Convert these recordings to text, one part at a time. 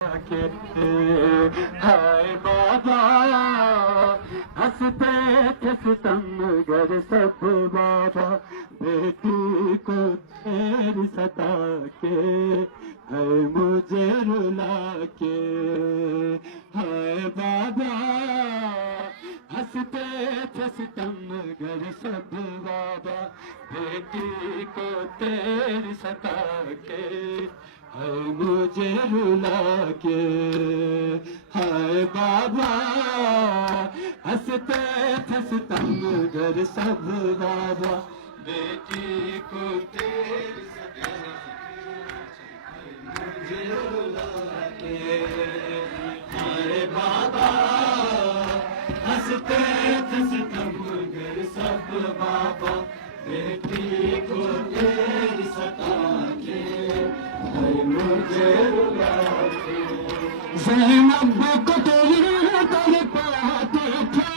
کے ہائے بابا ہنستے تھے ستمگر سب بابا بیٹی کو تیری ستا کے ہے مجھے رلا کے ہائے بابا ہنستے تھے ستمگر سب بابا بیٹی کو تیری ستا کے ہے مجھے رلا کے ہائے بابا ہنستے تھے ستمگر سب بابا بیٹی کو تیری ستا مجھے رلا کے ہائے بابا ہنستے تھے ستمگر سب بابا بیٹی کو تیری ستا کے مجھے رلا کے زینب کو تیری تڑ پاتے تھے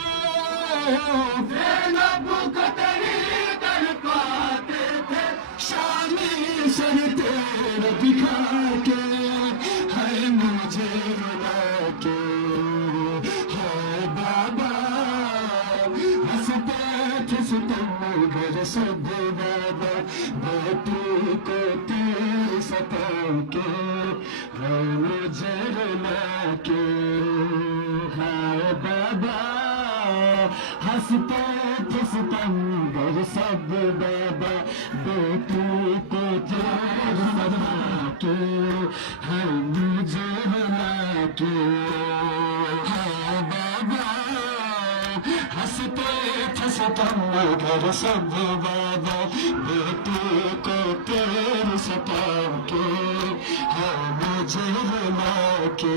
زینب کو تیری تڑ پاتے تھے شامی سر تیرے دکھا کے ہے مجھے رلا کے ہے بابا ہنستے تھے ستمگر سب بابا بیٹی کو تیری ستا کے ہے مجھے رلا کے ہے بابا ہنستے تھے ستمگر سب بابا بیٹی کو تیری ستا کے ہے مجھے رلا کے ہے بابا ہنستے تھے ستمگر سب بابا بیٹی کو تیری ستا کے ہے مجھے رلا کے